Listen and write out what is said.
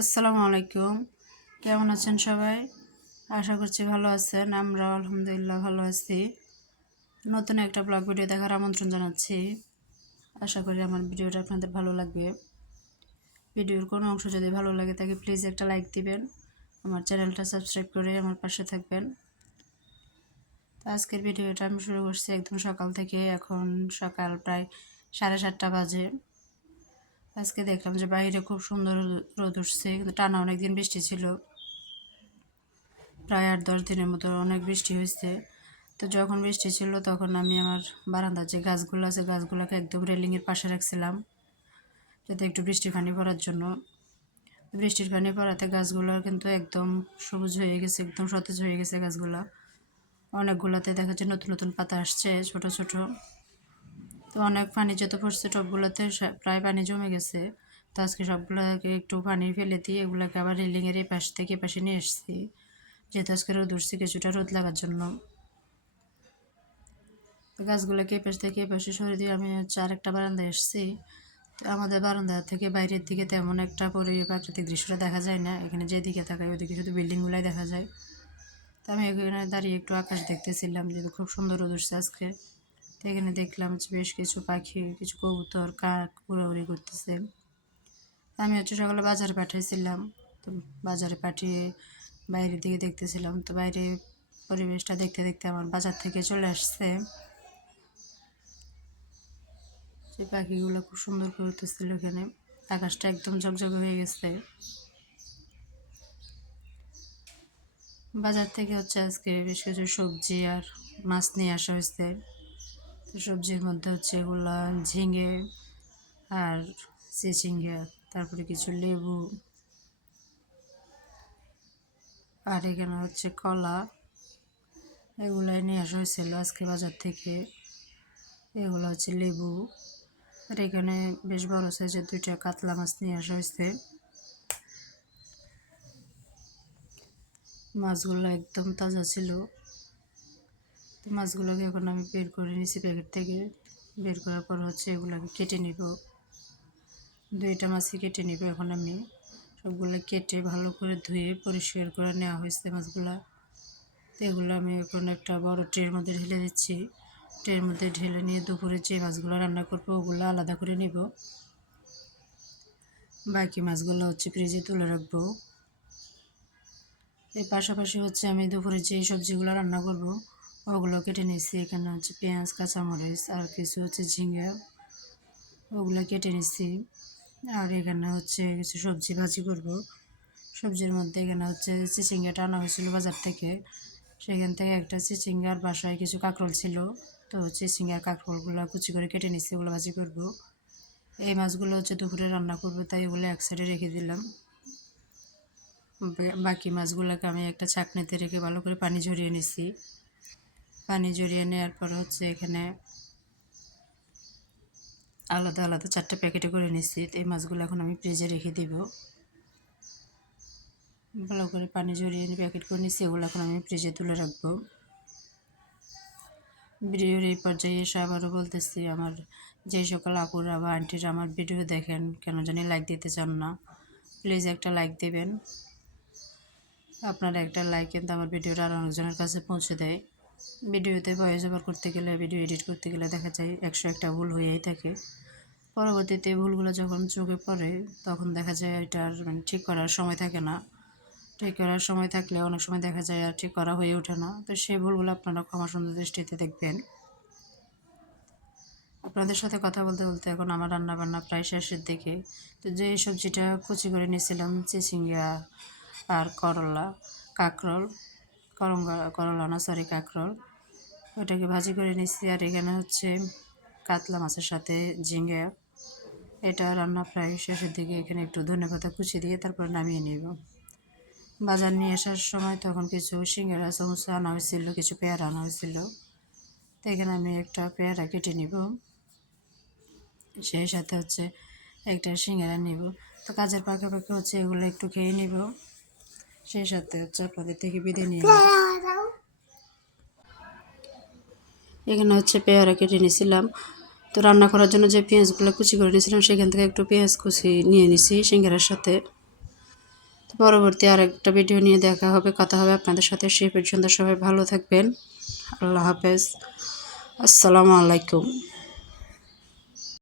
আসসালামু আলাইকুম। কেমন আছেন সবাই? আশা করছি ভালো আছেন। আমরাও আলহামদুলিল্লাহ ভালো আছি। নতুন একটা ব্লগ ভিডিও দেখার আমন্ত্রণ জানাচ্ছি। আশা করি আমার ভিডিওটা আপনাদের ভালো লাগবে। ভিডিওর কোনো অংশ যদি ভালো লাগে তাকে প্লিজ একটা লাইক দিবেন। আমার চ্যানেলটা সাবস্ক্রাইব করে আমার পাশে থাকবেন। তো আজকের ভিডিওটা আমি শুরু করছি একদম সকাল থেকে। এখন সকাল প্রায় 7:30 বাজে। আজকে দেখলাম যে বাইরে খুব সুন্দর রোদ উঠছে, কিন্তু টানা অনেক দিন বৃষ্টি ছিল। প্রায় 8-10 দিনের মতো অনেক বৃষ্টি হয়েছে। তো যখন বৃষ্টি ছিল তখন আমি আমার বারান্দার যে গাছগুলো আছে গাছগুলোকে একদম রেলিংয়ের পাশে রাখছিলাম, যাতে একটু বৃষ্টির পানি পড়ার জন্য। বৃষ্টির পানি পড়াতে গাছগুলো কিন্তু একদম সবুজ হয়ে গেছে, একদম সতেজ হয়ে গেছে গাছগুলো। অনেকগুলোতে দেখা যায় নতুন নতুন পাতা আসছে ছোট ছোট। তো অনেক পানি যত পড়ছে টবগুলোতে প্রায় পানি জমে গেছে। তো আজকে সবগুলোকে একটু পানি ফেলে দিয়ে এগুলোকে আবার রেলিংয়ের এই পাশ থেকে পাশে নিয়ে এসেছি, যেহেতু আজকে রোদ উঠছে কিছুটা রোদ লাগার জন্য। তো গাছগুলোকে এপাশ থেকে এপাশে সরে দিয়ে আমি আরেকটা বারান্দায় এসেছি। তো আমাদের বারান্দা থেকে বাইরের দিকে তেমন একটা প্রাকৃতিক দৃশ্যটা দেখা যায় না। এখানে যেদিকে তাকাই ওদিকে শুধু বিল্ডিংগুলাই দেখা যায়। তো আমি এখানে দাঁড়িয়ে একটু আকাশ দেখতেছিলাম, যেহেতু খুব সুন্দর রোদ উঠছে আজকে। তো এখানে দেখলাম যে বেশ কিছু পাখি, কিছু কবুতর, কাক উড়াউড়ি করতেছে। আমি সকালে বাজারে পাঠিয়েছিলাম। তো বাজারে পাঠিয়ে বাইরের দিকে দেখতেছিলাম। তো বাইরে পরিবেশটা দেখতে দেখতে আমার বাজার থেকে চলে আসছে। সেই পাখিগুলো খুব সুন্দর করে উঠতেছিল এখানে। আকাশটা একদম ঝকঝকে হয়ে গেছে। বাজার থেকে আজকে বেশ কিছু সবজি আর মাছ নিয়ে আসা হয়েছে। তো সবজির মধ্যে এগুলা ঝিঙে আর চিচিঙ্গা, তারপরে কিছু লেবু, আর এখানে কলা। এগুলাই নিয়ে আসা হয়েছিল আজকে বাজার থেকে। এগুলো লেবু। আর এখানে বেশ বড় সাইজের 2টা কাতলা মাছ নিয়ে আসা হয়েছে। মাছগুলো একদম তাজা ছিল। তো মাছগুলোকে এখন আমি বের করে নিয়েছি প্যাকেট থেকে। বের করার পর এগুলোকে কেটে নিব। 2টা মাছই কেটে নিব এখন আমি। সবগুলো কেটে ভালো করে ধুয়ে পরিষ্কার করে নেওয়া হয়েছে মাছগুলো। তো এগুলো আমি এখন একটা বড় ট্রের মধ্যে ঢেলে দিচ্ছি। ট্রের মধ্যে ঢেলে নিয়ে দুপুরে যে মাছগুলো রান্না করবো ওগুলো আলাদা করে নিব। বাকি মাছগুলো ফ্রিজে তুলে রাখবো। এর পাশাপাশি আমি দুপুরে যে সবজিগুলো রান্না করব ওগুলো কেটে নিয়েছি। এখানে পেঁয়াজ, কাঁচামরিচ আর কিছু ঝিঙ্গা, ওগুলো কেটে নিচ্ছি। আর এখানে কিছু সবজি ভাজি করব। সবজির মধ্যে এখানে চিচিঙ্গাটা আনা হয়েছিল বাজার থেকে। সেখান থেকে একটা চিচিঙ্গার বাসায় কিছু কাঁকরোল ছিল। তো চিচিঙ্গার কাঁকরোলগুলো কুচি করে কেটে নিচ্ছি, ওগুলো ভাজি করব। এই মাছগুলো দুপুরে রান্না করব, তাই ওগুলো এক সাইডে রেখে দিলাম। বাকি মাছগুলোকে আমি একটা ছাঁকনিতে রেখে ভালো করে পানি ঝরিয়ে নিছি। পানি ঝরিয়ে নেওয়ার পর এখানে আলাদা আলাদা 4টা প্যাকেটে করে নিচ্ছি। এই মাছগুলো এখন আমি ফ্রিজে রেখে দিব। ভালো করে পানি ঝরিয়ে প্যাকেট করে নিচ্ছি, এগুলো এখন আমি ফ্রিজে তুলে রাখবো। ভিডিওর এই পর্যায়ে এসে আবারও বলতেছি, আমার যে সকল আপুরা বা আন্টিরা আমার ভিডিও দেখেন কেন জানি লাইক দিতে চান না, প্লিজ একটা লাইক দেবেন। আপনার একটা লাইক কিন্তু আমার ভিডিওটা আরও অনেকজনের কাছে পৌঁছে দেয়। ভিডিওতে ভয়েস ওভার করতে গেলে, ভিডিও এডিট করতে গেলে দেখা যায় 101টা ভুল হয়েই থাকে। পরবর্তীতে ভুলগুলো যখন চোখে পড়ে তখন দেখা যায় এটার ঠিক করার সময় থাকে না। ঠিক করার সময় থাকলে অনেক সময় দেখা যায় আর ঠিক করা হয়ে ওঠে না। তো সেই ভুলগুলো আপনারা ক্ষমা সুন্দর দৃষ্টিতে দেখবেন। আপনাদের সাথে কথা বলতে বলতে এখন আমার রান্নাবান্না প্রায় শেষের দিকে। তো যে সবজিটা কুচি করে নিয়েছিলাম, চিচিঙ্গা আর কাঁকরোল, করলা না সরি কাঁকরোল, ওটাকে ভাজি করে নিচ্ছি। আর এখানে কাতলা মাছের সাথে ঝিঙ্গা, এটা রান্না প্রায় শেষের দিকে। এখানে একটু ধনেপাতা কুচি দিয়ে তারপর নামিয়ে নেব। বাজার নিয়ে আসার সময় তখন কিছু সিঙ্গারা সমোসা আনা হয়েছিল, কিছু পেয়ারা আনা হয়েছিল। তো এখানে আমি একটা পেয়ারা কেটে নিব, সেই সাথে একটা সিঙ্গারা নিব। তো কাজের পাকে পাকে এগুলো একটু খেয়ে নিব, সেই সাথে আপনাদের থেকে বিদায় নিয়ে নেব। এখানে পেয়ারা কেটে নিয়েছিলাম। তো রান্না করার জন্য যে পেঁয়াজগুলো কুচি করে নিয়েছিলাম সেখান থেকে একটু পেঁয়াজ কুচি নিয়ে নিছি সিঙ্গারার সাথে। পরবর্তী আরেকটা ভিডিও নিয়ে দেখা হবে, কথা হবে আপনাদের সাথে। সেই পর্যন্ত সবাই ভালো থাকবেন। আল্লাহ হাফেজ। আসসালামু আলাইকুম।